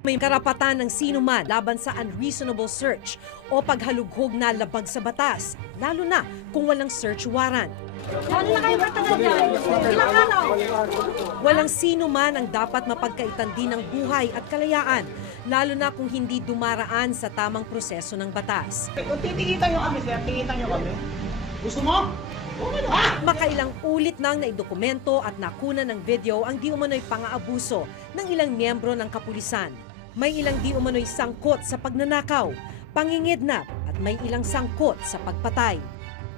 May karapatan ng sinuman laban sa unreasonable search o paghalughog na labag sa batas, lalo na kung walang search warrant. Ano na kayo matagal dyan? Ilang araw? Walang sino man ang dapat mapagkaitan din ng buhay at kalayaan, lalo na kung hindi dumaraan sa tamang proseso ng batas. Kung titikitan nyo kami, sir, tikitan nyo kami. Gusto mo? Okay na. Makailang ulit nang naidokumento at nakunan ng video ang di umano'y pang-aabuso ng ilang miyembro ng kapulisan. May ilang di umano'y sangkot sa pagnanakaw, pangingidnap at may ilang sangkot sa pagpatay.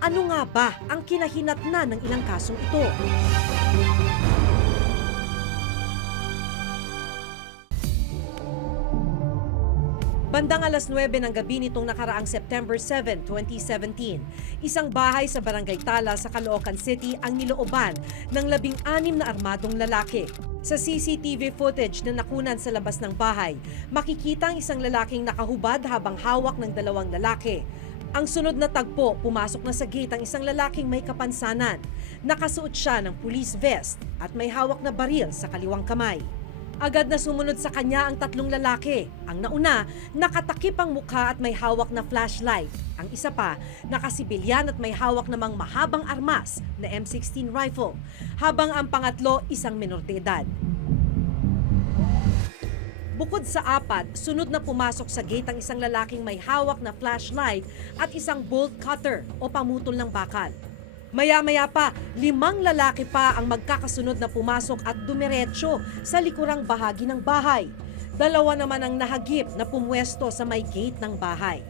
Ano nga ba ang kinahinatnan ng ilang kasong ito? Bandang alas 9 ng gabi nitong nakaraang September 7, 2017, isang bahay sa Barangay Tala sa Caloocan City ang nilooban ng 16 na armadong lalaki. Sa CCTV footage na nakunan sa labas ng bahay, makikita ang isang lalaking nakahubad habang hawak ng dalawang lalaki. Ang sunod na tagpo, pumasok na sa gate ang isang lalaking may kapansanan. Nakasuot siya ng police vest at may hawak na baril sa kaliwang kamay. Agad na sumunod sa kanya ang tatlong lalaki. Ang nauna, nakatakip ang mukha at may hawak na flashlight. Ang isa pa, nakasibilyan at may hawak namang mahabang armas na M16 rifle. Habang ang pangatlo, isang menor de edad. Bukod sa apat, sunod na pumasok sa gate ang isang lalaking may hawak na flashlight at isang bolt cutter o pamutol ng bakal. Maya-maya pa, 5 lalaki pa ang magkakasunod na pumasok at dumiretso sa likurang bahagi ng bahay. 2 naman ang nahagip na pumwesto sa may gate ng bahay.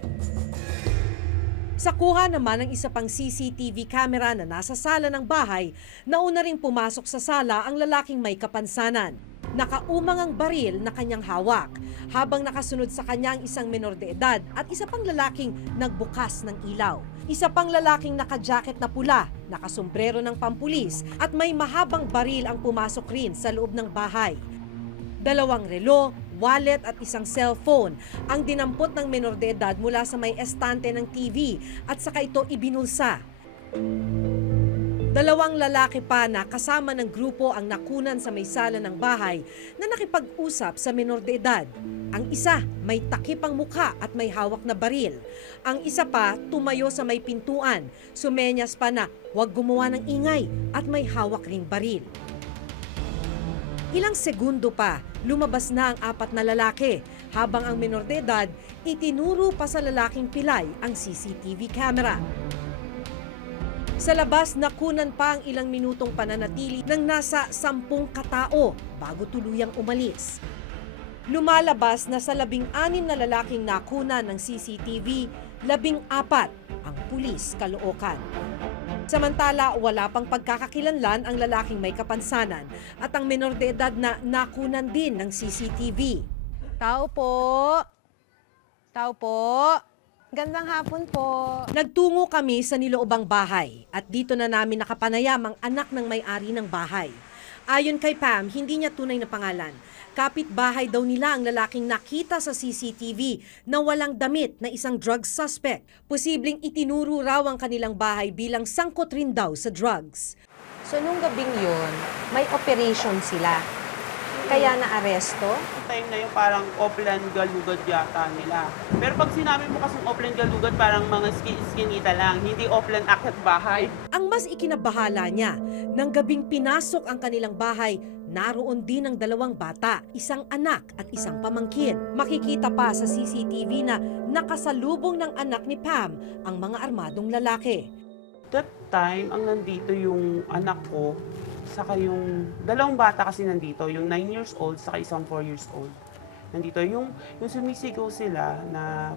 Sa kuha naman ng isa pang CCTV camera na nasa sala ng bahay, nauna ring pumasok sa sala ang lalaking may kapansanan. Nakaumang ang baril na kanyang hawak, habang nakasunod sa kanya ang isang menor de edad at isa pang lalaking nagbukas ng ilaw. Isa pang lalaking naka-jacket na pula, nakasombrero ng pampulis at may mahabang baril ang pumasok rin sa loob ng bahay. 2 relo, wallet at isang cellphone ang dinampot ng menor de edad mula sa may estante ng TV at saka ito ibinulsa. 2 lalaki pa na kasama ng grupo ang nakunan sa may sala ng bahay na nakipag-usap sa menor de edad. Ang isa may takip ang mukha at may hawak na baril. Ang isa pa tumayo sa may pintuan, sumenyas pa na huwag gumawa ng ingay at may hawak ring baril. Ilang segundo pa, lumabas na ang 4 na lalaki, habang ang menor de edad itinuro pa sa lalaking pilay ang CCTV camera. Sa labas, nakunan pa ang ilang minutong pananatili ng nasa 10 katao bago tuluyang umalis. Lumalabas na sa 16 na lalaking nakunan ng CCTV, 14 ang pulis Caloocan. Samantala, wala pang pagkakakilanlan ang lalaking may kapansanan at ang menor de edad na nakunan din ng CCTV. Tao po. Tao po. Gandang hapon po. Nagtungo kami sa niloobang bahay at dito na namin nakapanayam ang anak ng may-ari ng bahay. Ayon kay Pam, hindi niya tunay na pangalan. Kapitbahay daw nila ang lalaking nakita sa CCTV na walang damit na isang drug suspect. Posibleng itinuro raw ang kanilang bahay bilang sangkot rin daw sa drugs. So nung gabing yun, may operation sila. Kaya na-aresto? Time na yung parang offline galugad yata nila. Pero pag sinabi mo kasing offline galugad, parang mga skinita lang, hindi offline akyat bahay. Ang mas ikinabahala niya, nang gabing pinasok ang kanilang bahay, naroon din ang 2 bata, isang anak at isang pamangkin. Makikita pa sa CCTV na nakasalubong ng anak ni Pam ang mga armadong lalaki. That time, ang nandito yung anak ko, saka yung 2 bata kasi nandito, yung 9 years old, saka isang 4 years old. Nandito, yung sumisigaw sila na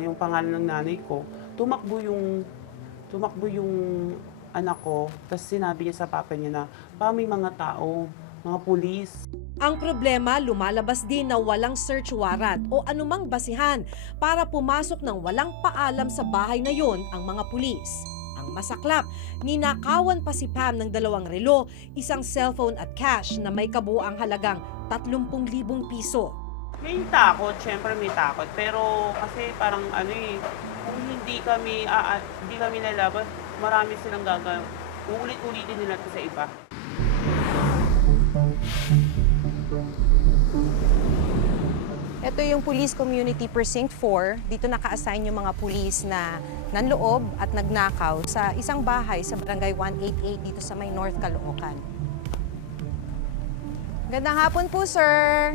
yung pangalan ng nanay ko, tumakbo yung anak ko, tapos sinabi niya sa papa niya na, pa may mga tao, mga pulis. Ang problema, lumalabas din na walang search warrant o anumang basihan para pumasok ng walang paalam sa bahay na yon ang mga pulis. Ang masaklap, ninakawan pa si Pam ng 2 relo, isang cellphone at cash na may kabuuang halagang 30,000 piso. May takot, syempre may takot. Pero kasi parang kung hindi kami nalaban, marami silang gagawin. Uulit-ulitin nila ito sa iba. Ito yung Police Community Precinct 4. Dito naka-assign yung mga pulis na nanloob at nagnakaw sa isang bahay sa Barangay 188 dito sa may North Caloocan. Gandang hapon po, sir.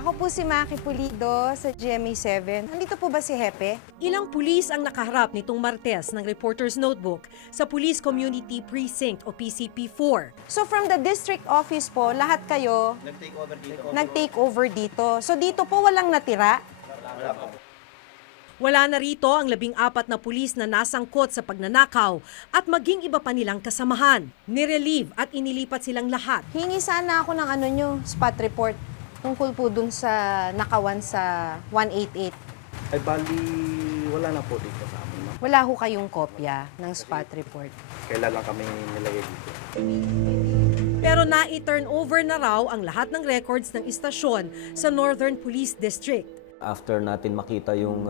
Ako po si Maki Pulido sa GMA 7. Nandito po ba si Hepe? Ilang pulis ang nakaharap nitong Martes ng Reporter's Notebook sa Police Community Precinct o PCP4. So from the district office po, lahat kayo nag-take over dito. So dito po walang natira? Wala na rito ang 14 na pulis na nasangkot sa pagnanakaw at maging iba pa nilang kasamahan. Nirelieve at inilipat silang lahat. Hingi sana ako ng spot report tungkol po dun sa nakawan sa 188. Ay bali, wala na po dito sa amin, ma'am. Wala ho kayong kopya ng spot report. Kailan lang kami nilagay dito. Pero na-turn over na raw ang lahat ng records ng istasyon sa Northern Police District. After natin makita yung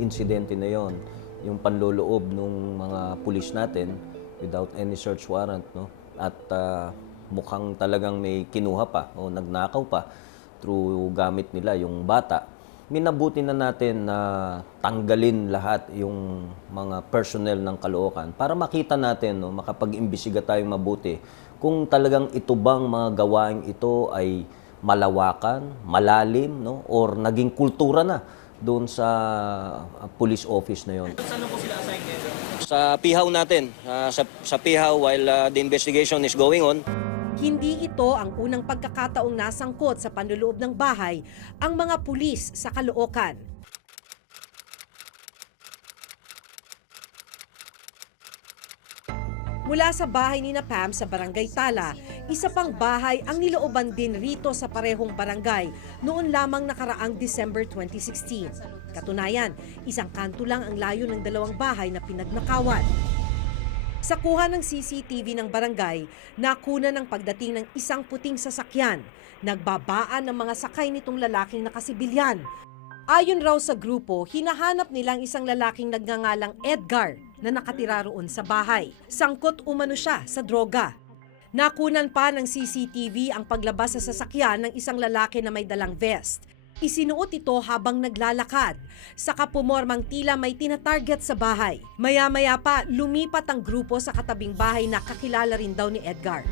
insidente na yon, yung panloloob ng mga pulis natin without any search warrant, no? At mukhang talagang may kinuha pa o nagnakaw pa through gamit nila yung bata. Minabuti na natin na tanggalin lahat yung mga personnel ng Caloocan para makita natin, no, makapag-imbestiga tayong mabuti kung talagang ito bang mga gawaing ito ay malawakan, malalim, no, or naging kultura na doon sa police office na yon. Saan po sila assigned? Sa pihaw natin, sa pihaw while the investigation is going on. Hindi ito ang unang pagkakataong nasangkot sa panloloob ng bahay ang mga pulis sa Caloocan. Mula sa bahay ni na Pam sa Barangay Tala, isa pang bahay ang nilooban din rito sa parehong barangay noon lamang nakaraang December 2016. Katunayan, isang kanto lang ang layo ng dalawang bahay na pinagnakawan. Sa kuha ng CCTV ng barangay, nakuna ng pagdating ng isang puting sasakyan. Nagbabaan ng mga sakay nitong lalaking nakasibilyan. Ayon raw sa grupo, hinahanap nilang isang lalaking nagngangalang Edgar na nakatira roon sa bahay. Sangkot umano siya sa droga. Nakunan pa ng CCTV ang paglabas sa sasakyan ng isang lalaki na may dalang vest. Isinuot ito habang naglalakad. Saka pumormang tila may tinatarget sa bahay. Maya-maya pa, lumipat ang grupo sa katabing bahay na kakilala rin daw ni Edgar.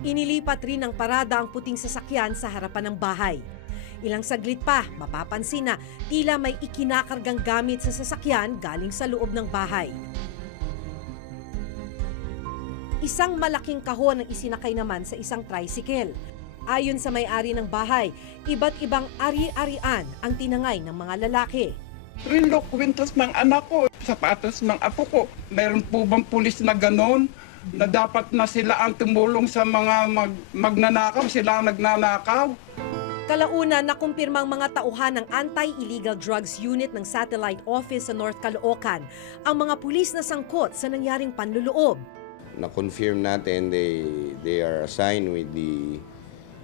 Inilipat rin ng parada ang puting sasakyan sa harapan ng bahay. Ilang saglit pa, mapapansin na tila may ikinakargang gamit sa sasakyan galing sa loob ng bahay. Isang malaking kahon ang isinakay naman sa isang tricycle. Ayon sa may-ari ng bahay, iba't ibang ari-arian ang tinangay ng mga lalaki. Relo, kwintas ng anak ko, sapatos ng apo ko. Mayroon po bang pulis na ganon? Na dapat na sila ang tumulong sa mga magnanakaw, sila ang nagnanakaw? Kalaunan, nakumpirmang mga tauhan ng Anti-Illegal Drugs Unit ng Satellite Office sa North Caloocan ang mga pulis na sangkot sa nangyaring panluloob. Na-confirm natin they are assigned with the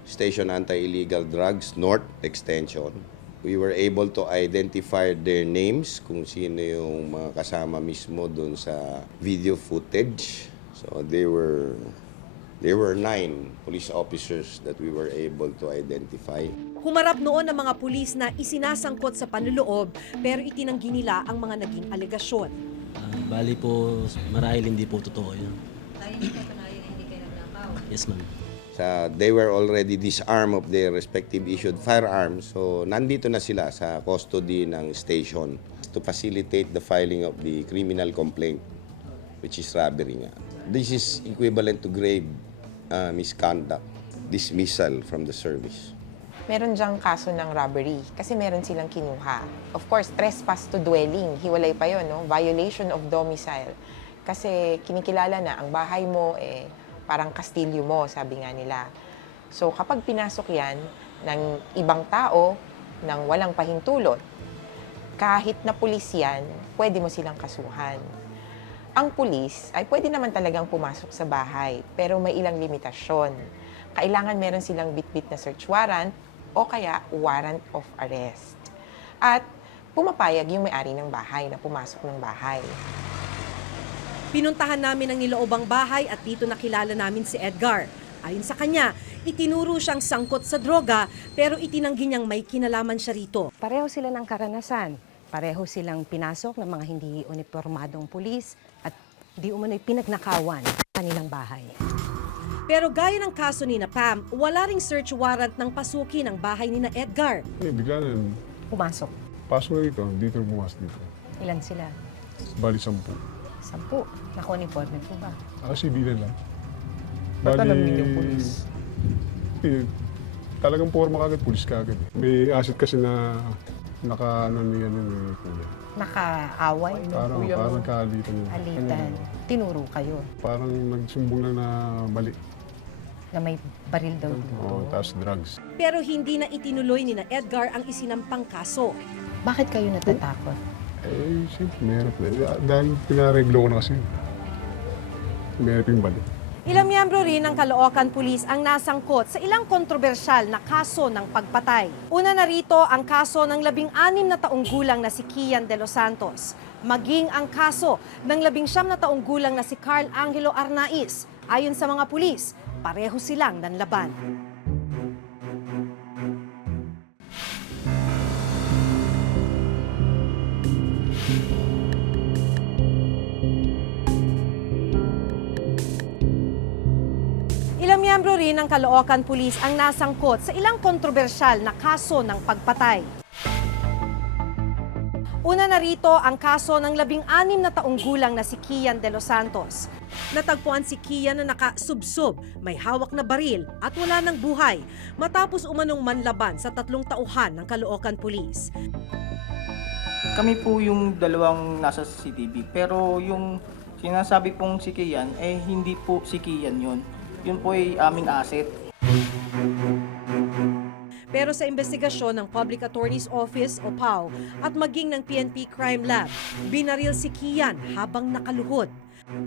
Station Anti-Illegal Drugs North Extension. We were able to identify their names, kung sino yung mga kasama mismo doon sa video footage. So there were 9 police officers that we were able to identify. Humarap noon ang mga pulis na isinasangkot sa panluloob pero itinanggi nila ang mga naging alegasyon. Bali po, marahil hindi po totoo yun. Yes, ma'am. They were already disarmed of their respective issued firearms, so nandito na sila sa custody ng station to facilitate the filing of the criminal complaint, which is robbery nga. This is equivalent to grave misconduct, dismissal from the service. Meron diyang kaso ng robbery kasi meron silang kinuha. Of course, trespass to dwelling, hiwalay pa yun, no? Violation of domicile. Kasi kinikilala na ang bahay mo, parang kastilyo mo, sabi nga nila. So kapag pinasok yan ng ibang tao, ng walang pahintulot, kahit na pulis yan, pwede mo silang kasuhan. Ang pulis ay pwede naman talagang pumasok sa bahay, pero may ilang limitasyon. Kailangan meron silang bitbit na search warrant o kaya warrant of arrest. At pumapayag yung may-ari ng bahay na pumasok ng bahay. Pinuntahan namin ang niloobang bahay at dito nakilala namin si Edgar. Ayon sa kanya, itinuro siyang sangkot sa droga pero itinanggi niyang may kinalaman siya rito. Pareho sila ng karanasan. Pareho silang pinasok ng mga hindi uniformadong pulis at di umano'y pinagnakawan sa kanilang bahay. Pero gaya ng kaso ni na Pam, wala ring search warrant ng pasukin ang bahay ni na Edgar. Bigla na, Pumasok. pasok na dito bumas dito. Ilan sila? Bali 10. 10. Naka-uniforme po ba? Sibilan lang. Ba't alam niyo yung pulis? Talagang forma kagad, pulis kagad. May asset kasi na naka-ano niya ni kuya. Nakaaway, no? Parang kaalitan yun. Alitan. Tinuro kayo Parang nagsumbong lang na mali. na may baril daw dito. Tapos drugs. Pero hindi na itinuloy ni na Edgar ang isinampang kaso. Bakit kayo natatakot? Siyempre, meron. Dahil pinareglo ko na kasi. Meron yung bali. Ilang miyembro rin ng Caloocan Police ang nasangkot sa ilang kontrobersyal na kaso ng pagpatay. Una na rito ang kaso ng 16 na taong gulang na si Kian De Los Santos. Maging ang kaso ng 19 na taong gulang na si Carl Angelo Arnaiz. Ayon sa mga pulis, pareho silang nanlaban. Ilang miyembro rin ng Caloocan Police ang nasangkot sa ilang kontrobersyal na kaso ng pagpatay. Una na rito ang kaso ng 16 na taong gulang na si Kian De Los Santos. Natagpuan si Kian na nakasubsob, may hawak na baril at wala ng buhay matapos umanong manlaban sa 3 tauhan ng Caloocan Police. Kami po yung dalawang nasa CCTV, pero yung sinasabi pong si Kian, hindi po si Kian yun. Yun po ay aming asset. Pero sa investigasyon ng Public Attorney's Office o PAO at maging ng PNP Crime Lab, binaril si Kian habang nakaluhod.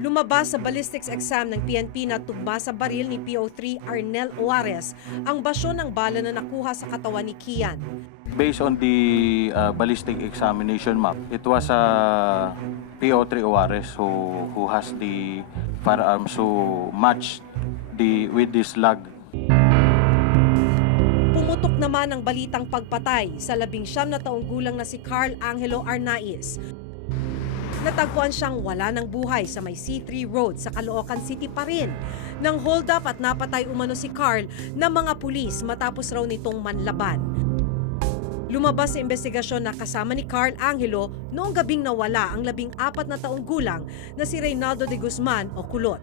Lumabas sa ballistics exam ng PNP na tugma sa baril ni PO3 Arnel Juarez ang basyo ng bala na nakuha sa katawan ni Kian. Based on the ballistic examination map, it was PO3 Juarez who has the firearms who matched with this slug. Pumutok naman ang balitang pagpatay sa 19 na taong gulang na si Carl Angelo Arnaiz. Natagpuan siyang wala ng buhay sa may C3 Road sa Caloocan City pa rin. Nang hold up at napatay umano si Carl ng mga pulis matapos raw nitong manlaban. Lumabas sa investigasyon na kasama ni Carl Angelo noong gabing nawala ang 14 na taong gulang na si Reynaldo de Guzman o Kulot.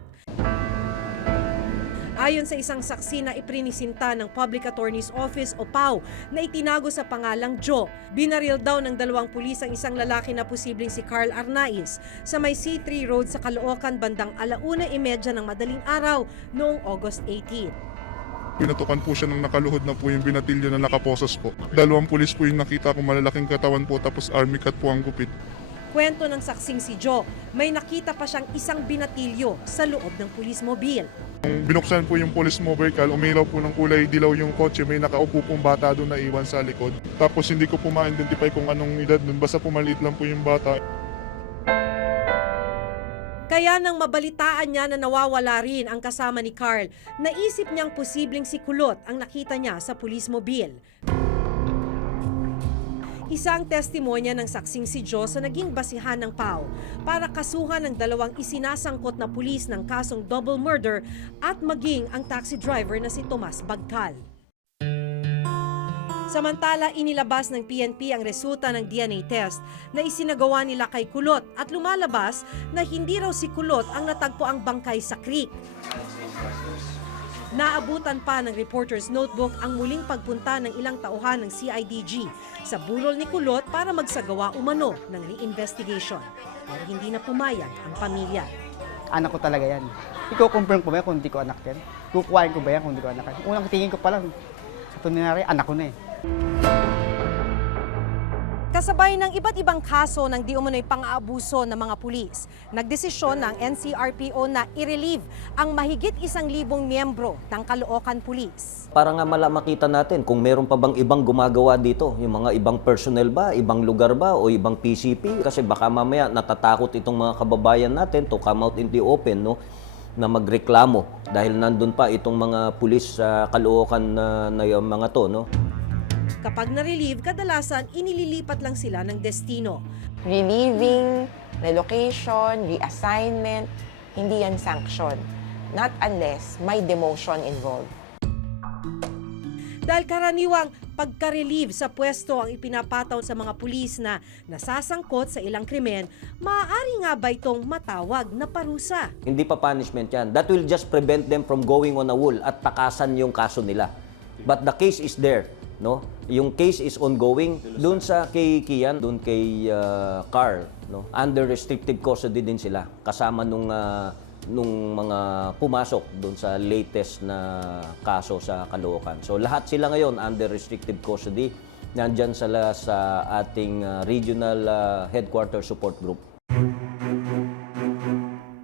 Ayon sa isang saksi na iprinisinta ng Public Attorney's Office o PAO na itinago sa pangalang Joe, binaril daw ng 2 pulis ang isang lalaki na posibleng si Carl Arnaiz sa may C3 Road sa Caloocan bandang 1:30 ng madaling araw noong August 18. Pinatukan po siya nung nakaluhod na po yung binatilyo na nakaposas po. 2 pulis po yung nakita ko, malalaking katawan po, tapos army cut po ang gupit. Kwento ng saksing si Joe, may nakita pa siyang isang binatilyo sa loob ng police mobile. Binuksan po yung police mobile, umilaw po ng kulay dilaw yung kotse, may nakaupo pong bata doon na iwan sa likod. Tapos hindi ko po ma-identify kung anong edad doon, basta po maliit lang po yung bata. Kaya nang mabalitaan niya na nawawala rin ang kasama ni Carl, naisip niyang posibleng si Kulot ang nakita niya sa police mobile. Isang testimonya ng saksing si Joe sa naging basihan ng PAO para kasuhan ng 2 isinasangkot na pulis ng kasong double murder at maging ang taxi driver na si Tomas Bagcal. Samantala, inilabas ng PNP ang resulta ng DNA test na isinagawa nila kay Kulot at lumalabas na hindi raw si Kulot ang natagpo ang bangkay sa creek. Naabutan pa ng reporter's notebook ang muling pagpunta ng ilang tauhan ng CIDG sa burol ni Kulot para magsagawa umano ng reinvestigation. Pero hindi na pumayag ang pamilya. Anak ko talaga yan. Iko-confirm ko ba yan kung hindi ko anak yan? Kukuhain ko ba yan kung hindi ko anak yan? Unang tingin ko pa lang, sa tunay anak ko na eh. Kasabay ng iba't ibang kaso ng di umano'y pang-aabuso ng mga pulis, nagdesisyon ng NCRPO na i-relieve ang mahigit 1,000 miyembro ng Caloocan Police. Para nga makita natin kung meron pa bang ibang gumagawa dito, yung mga ibang personnel ba, ibang lugar ba, o ibang PCP. Kasi baka mamaya natatakot itong mga kababayan natin to come out in the open, no? na magreklamo dahil nandun pa itong mga pulis sa Caloocan na yung mga to, no? Kapag na-relieve, kadalasan inililipat lang sila ng destino. Relieving, relocation, reassignment, hindi yan sanction. Not unless may demotion involved. Dahil karaniwang pagka-relieve sa pwesto ang ipinapataw sa mga pulis na nasasangkot sa ilang krimen, maaari nga ba itong matawag na parusa? Hindi pa punishment yan. That will just prevent them from going on a wall at takasan yung kaso nila. But the case is there, no? Yung case is ongoing. Doon sa kay Kian, doon kay Carl, no? Under restrictive custody din sila. Kasama nung mga pumasok doon sa latest na kaso sa Caloocan. So lahat sila ngayon under restrictive custody. Nandyan sila sa ating regional headquarters support group.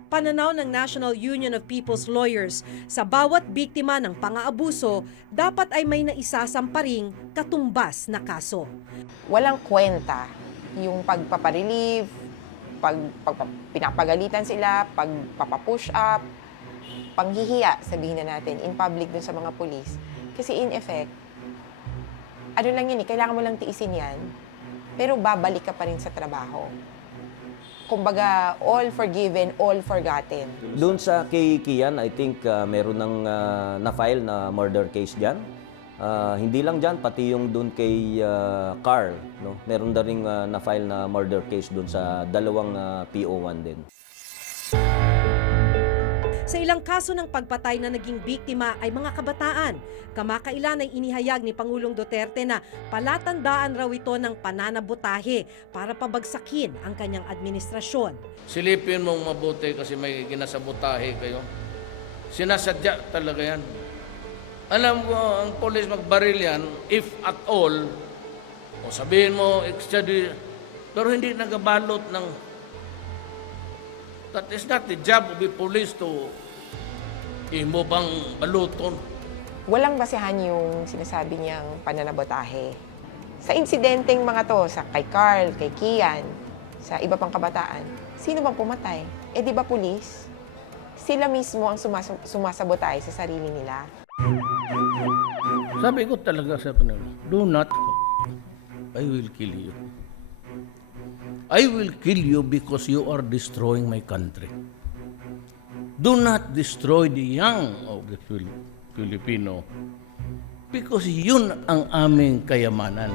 Pananaw ng National Union of People's Lawyers, sa bawat biktima ng pang-aabuso, dapat ay may naisasamparing katumbas na kaso. Walang kwenta yung pagpaparelieve, pinapagalitan sila, pagpapapush up, panghihiya, sabihin na natin, in public dun sa mga pulis. Kasi in effect, ano lang yun kailangan mo lang tiisin yan, pero babalik ka pa rin sa trabaho. Kumbaga, all forgiven, all forgotten. Doon sa kay Kian, I think meron ng na-file na murder case dyan. Hindi lang dyan, pati yung doon kay Carl, no? Meron na rin na-file na murder case doon sa dalawang PO1 din. Sa ilang kaso ng pagpatay na naging biktima ay mga kabataan. Kamakailan ay inihayag ni Pangulong Duterte na palatandaan raw ito ng pananabotahe para pabagsakin ang kanyang administrasyon. Silipin mong mabuti kasi may ginasabotahe kayo. Sinasadya talaga yan. Alam ko, ang polis magbaril yan, if at all, o sabihin mo, pero hindi nagabalot ng. That is not the job of the police to imo bang baluton. Walang basehan yung sinasabi niyang pananabotahe. Sa insidenteng mga to, sa kay Carl, kay Kian, sa iba pang kabataan, sino bang pumatay? Eh di ba pulis? Sila mismo ang sumasabotahe sa sarili nila. Sabi ko talaga sa kanila, do not, I will kill you. I will kill you because you are destroying my country. Do not destroy the young of the Filipino because yun ang aming kayamanan.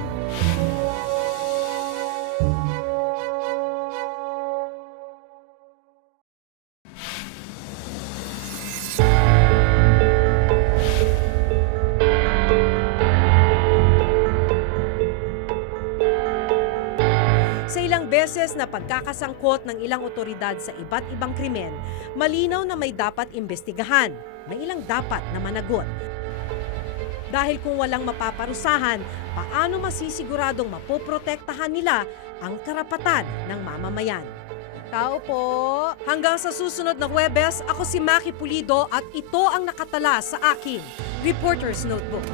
Sa ilang beses na pagkakasangkot ng ilang otoridad sa iba't ibang krimen, malinaw na may dapat imbestigahan, may ilang dapat na managot. Dahil kung walang mapaparusahan, paano masisiguradong mapoprotektahan nila ang karapatan ng mamamayan? Tao po. Hanggang sa susunod na Huwebes, ako si Maki Pulido at ito ang nakatala sa aking Reporter's Notebook.